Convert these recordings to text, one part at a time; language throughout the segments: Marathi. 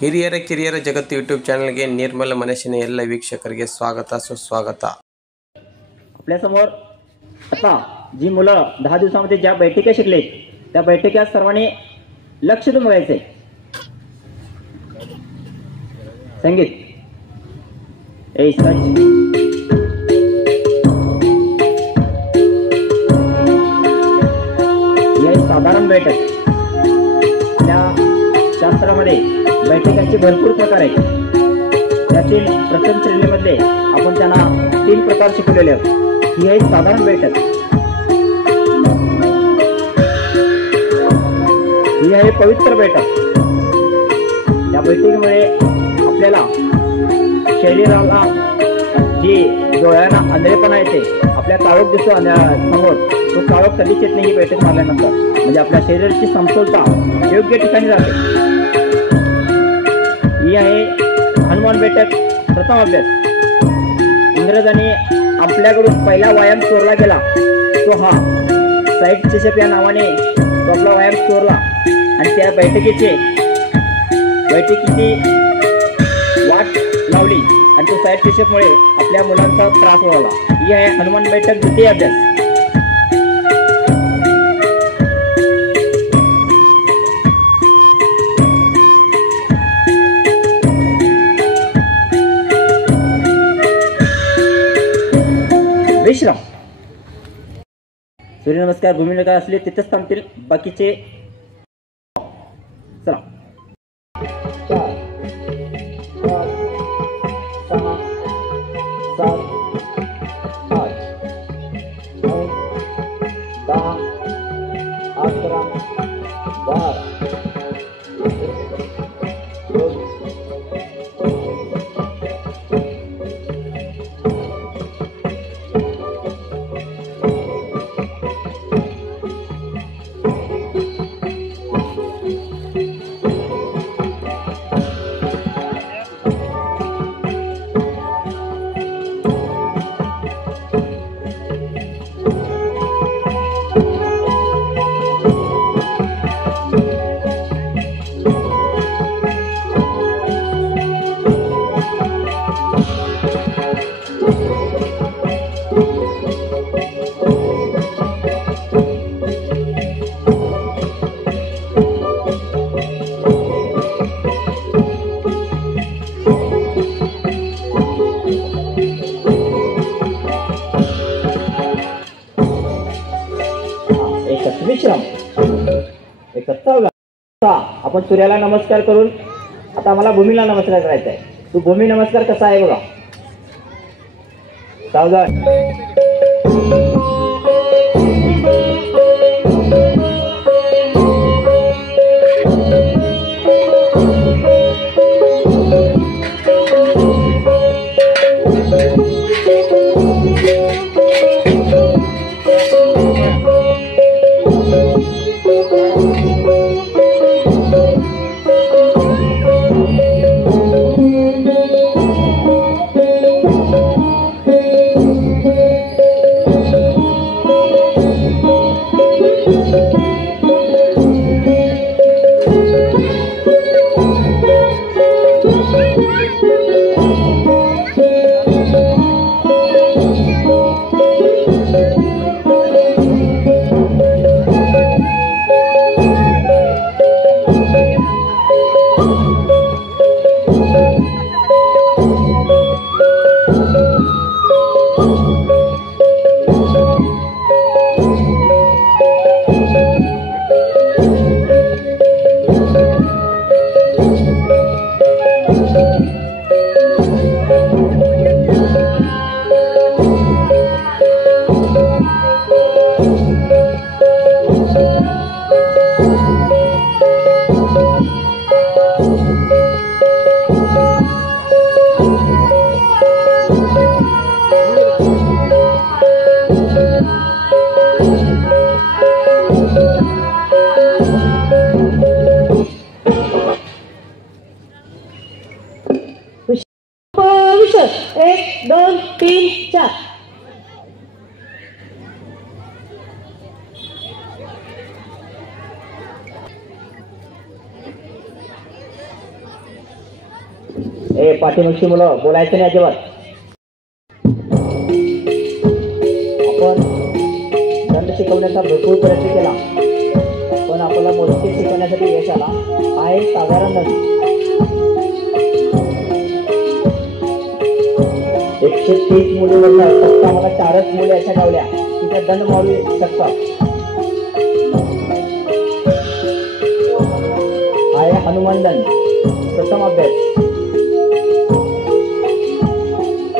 ಹಿರಿಯರ ಕಿರಿಯರ ಜಗತ್ತು ಯೂट्यूब ಚಾನಲ್ಗೆ ನಿರ್ಮಲ ಮನಸ್ಸಿನ ಎಲ್ಲ ವೀಕ್ಷಕರಿಗೆ ಸ್ವಾಗತ ಸುಸ್ವಾगत. आपल्यासमोर आता जी मुलं 10 दिवसांमध्ये ज्या बैठका शिकलेत त्या बैठका सर्वांनी लक्ष देऊन बघायचे. संगीत ए सच हे साधारण बैठक त्या शास्त्रामध्ये बैठकांचे भरपूर प्रकार आहेत. त्यातील प्रथम श्रेणीमध्ये आपण त्यांना 3 प्रकार शिकवलेले आहेत. ही आहे साधारण बैठक, ही आहे पवित्र बैठक. या बैठकीमुळे आपल्याला शरीराला जी डोळ्यांना आंधळेपणा येते, आपल्या काळोख दिसतो समोर, तो काळोख कधीच येत नाही. ही बैठक मारल्यानंतर म्हणजे आपल्या शरीराची समतोलता योग्य ठिकाणी राहते. ही आहे हनुमान बैठक. प्रथम अभ्यास. इंग्रजांनी आपल्याकडून पहिला व्यायाम चोरला गेला तो हा साईड चेशप या नावाने तो आपला व्यायाम चोरला आणि त्या बैठकीची वाट लावली आणि तो साईड चेशपमुळे आपल्या मुलांचा त्रास व्हायला. ही आहे हनुमान बैठक द्वितीय अभ्यास. विश्राम. सूर्यनमस्कार भूमिनमस्कार असले तिथेच थांबतील, बाकीचे चला. 4 5 6 7 8 9 10 11 12 विश्राम. आपण सूर्याला नमस्कार करून आता मला भूमीला नमस्कार करायचा आहे. तू भूमी नमस्कार कसा आहे बघा. सावधान. एक 2 3 4. पाठीमागची मुलं बोलायचं नाही अजिबात. आपण दंड शिकवण्याचा भरपूर प्रयत्न केला, पण आपल्याला मोजके शिकवण्यासाठी यश आला. हा एक साधारण दंड. 130 मुलीवरनं फक्त आम्हाला 4च मुली अशा गावल्या की त्या दंड मारू शकतात. हा आहे हनुमान दंड. प्रथम अभ्यास.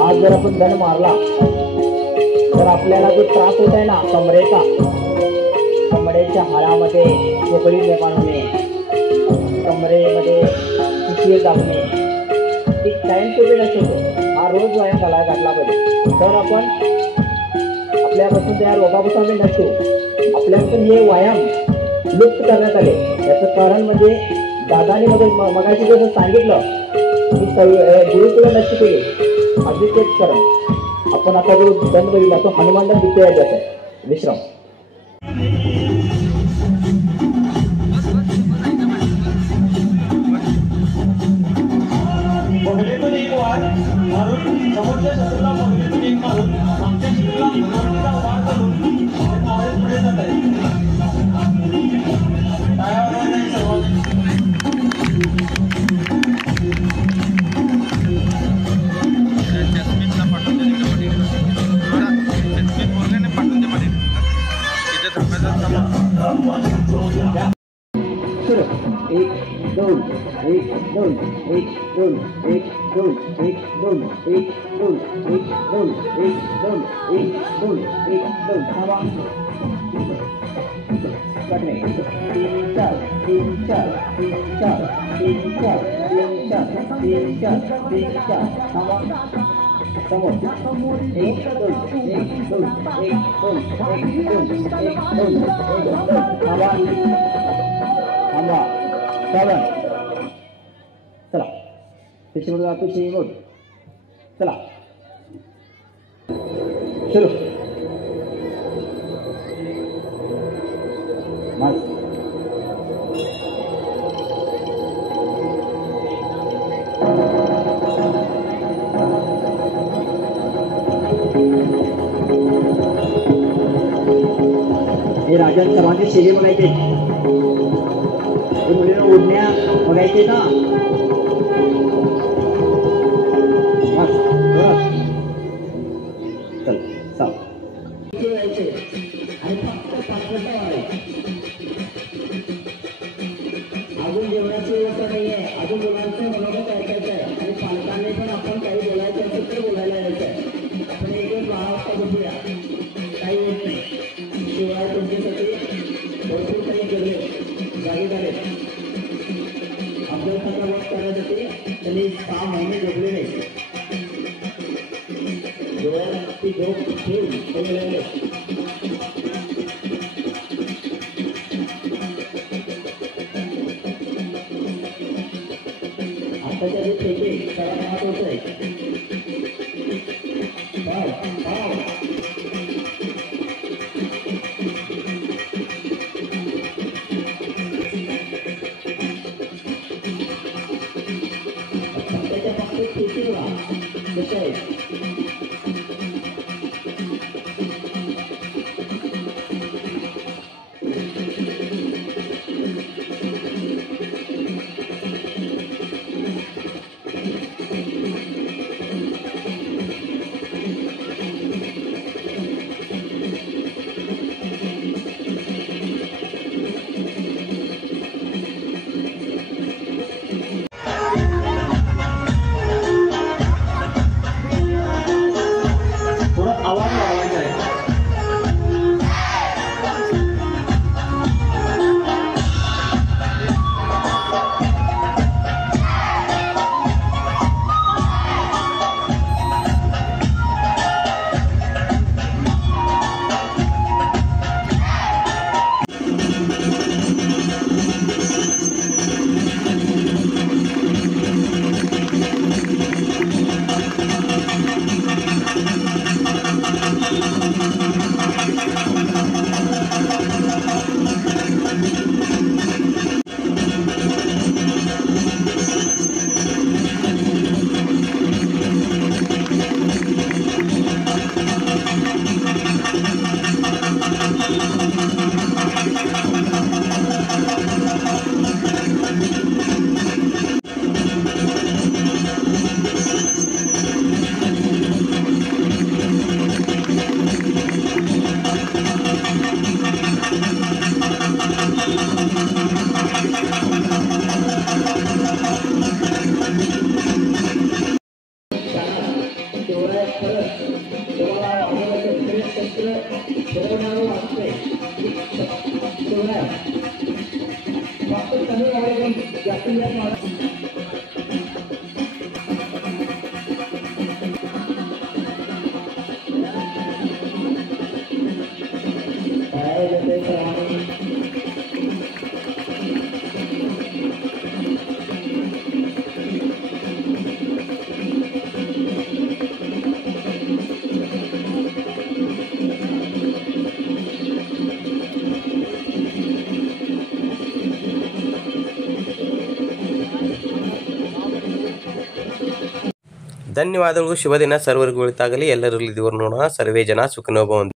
आज जर आपण दंड मारला तर आपल्याला जो त्रास होत आहे ना कमरेचा, कमरेच्या हाडामध्ये पोकळी निर्माण होणे, कमरेमध्ये शिशीर दाबणे, ती कायम पूर्ण नसतो. हा रोज व्यायाम घातला पाहिजे. तर आपण आपल्यापासून त्या रोगापासून नसतो, आपल्यापासून हे व्यायाम लुप्त करण्यात आले. याचं कारण म्हणजे दादाने मगाशी जसं सांगितलं की गुरुकुल नक्की केले अगदी तेच कारण. आपण आता जो दंड बघितला तो हनुमान दंड द्वितीय अभ्यास आहे. विश्राम. बघलेतून एक वार मारून समोरच्या शत्रूला बघलेतून एक मारून आमच्या शत्रूला मारुतीचा वार करून मावळे पुढे जात आहे. टाळ्या वाजवायचा सर्वांनी. एक दोन एक दोन एक दोन एक दोन एक दोन एक दोन एक दोन एक दोन एक दोन एक दोन. थांबा. तीन चार तीन चार तीन चार तीन चार तीन चार तीन चार तीन चार. थांबा. समोर. एक दोन एक दोन एक दोन एक दोन एक दोन एक दोन. थांबा. थांबा. सावधान. चला. पिछे मुड़ जाओ. पिछे मुड़. चला. चलो. मस्त. हे राजन सर्वांची शैली बघायची. मुलीला ओढण्या बघायचे ना. चल साव. आणि फक्त पात्रता वाढायची. अजून जेवणाची व्यवस्था नाही आहे. अजून मुलांचं मनोगत ऐकायचं आहे आणि पालकांनी पण आपण काही बोलायचं असेल तर बोलायला यायचं आहे. आपण एक 12 वाजता बसूया. काही होत नाही. शिवाय तुमच्यासाठी भरपूर काही केले जागे झाले. अभ्यासाचा वर्ग करण्यासाठी त्यांनी 6 महिने झोपले नाही. ती झोप ठेवून आताच्या जे ठेके त्याला पाहत होत आहे. त्याच्या बाबतीत ठेकीला कसं आहे. ಧನ್ಯವಾದಗಳು. ಶುಭ ದಿನ. ಸರ್ವರಿಗೂ ಒಳಿತಾಗಲಿ. ಎಲ್ಲರಲ್ಲಿ ದೇವರು ನೋಡೋಣ. ಸರ್ವೇ ಜನ ಸುಖಿನೋ ಭವಂತು.